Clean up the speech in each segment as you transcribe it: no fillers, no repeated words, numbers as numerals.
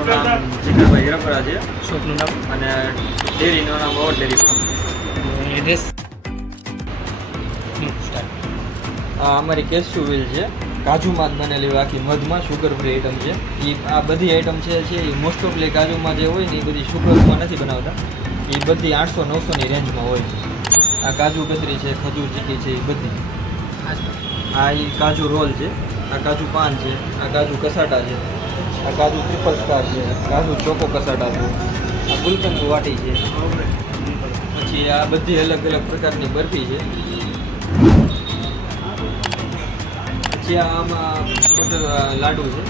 મારું નામ જીગરભાઈ હિરપરા છે. શોપનું નામ અને ડેરીનું નામ ઓવર ડેરી ફાર્મ. એડ્રેસ આ અમારી કેસ્યુ વ્હીલ છે. કાજુમાં જ બનેલી આખી મધમાં શુગર ફ્રી આઈટમ છે. આ બધી આઈટમ છે એ મોસ્ટ ઓફલી કાજુમાં જે હોય ને એ બધી શુગરમાં નથી બનાવતા. એ બધી 800-900ની રેન્જમાં હોય. આ કાજુ કતરી છે, ખજૂર ચીકી છે, એ બધી. આ એ કાજુ રોલ છે, આ કાજુ પાન છે, આ કાજુ કસાટા છે, આ કાજુ ટ્રિપલ સ્ટાર છે, કાજુ ચોકો કસાટા છે, આ ગુલકંદ વાટી છે, પછી આ બધી અલગ અલગ પ્રકારની બરફી છે. પછી આમાં બટર લાડુ છે,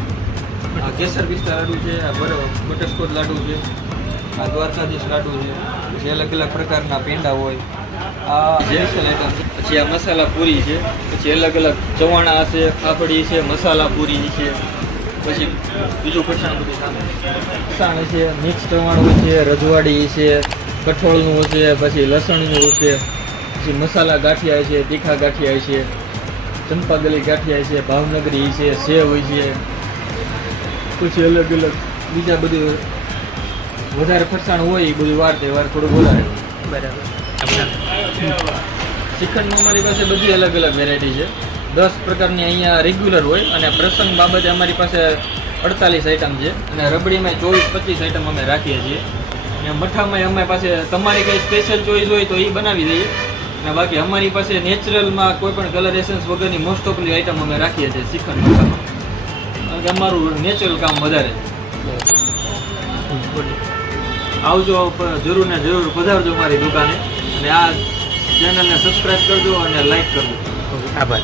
આ કેસર પિસ્તા લાડુ છે, આ બટરસ્કોચ લાડુ છે, આ દ્વારકાધીશ લાડુ છે. પછી અલગ અલગ પ્રકારના પેંડા હોય. આ સ્પેશિયલ આઈટમ છે. પછી આ મસાલા પૂરી છે. પછી અલગ અલગ ચવાણા છે, પાપડી છે, મસાલા પૂરી છે. પછી બીજું ફરસાણ બધું સામે ફરસાણ છે, મિક્સ ચવાણું છે, રજવાડી છે, કઠોળનું છે, પછી લસણનું છે, પછી મસાલા ગાંઠિયા છે, તીખા ગાંઠિયા છે, ચંપાગલી ગાંઠિયા છે, ભાવનગરી છે, સેવ છે. પછી અલગ અલગ બીજા બધું વધારે ફરસાણ હોય એ બધું વાર તહેવાર થોડું વધારે. બરાબર. શ્રીખંડમાં અમારી પાસે બધી અલગ અલગ વેરાયટી છે. 10 પ્રકારની અહીંયા રેગ્યુલર હોય અને પ્રસંગ બાબતે અમારી પાસે 48 આઈટમ છે અને રબડીમાં 24-25 આઈટમ અમે રાખીએ છીએ. અને મઠામાં અમારી પાસે તમારી કંઈ સ્પેશિયલ ચોઈસ હોય તો એ બનાવી દઈએ. અને બાકી અમારી પાસે નેચરલમાં કોઈ પણ કલર એસન્સ વગરની મોસ્ટ ઓફલી આઈટમ અમે રાખીએ છીએ શ્રીખંડ મઠામાં, કારણ કે અમારું નેચરલ કામ વધારે છે. આવજો, જરૂર ને જરૂર પધારજો મારી દુકાને અને આ ચેનલને સબસ્ક્રાઈબ કરજો અને લાઈક કરજો. આભાર.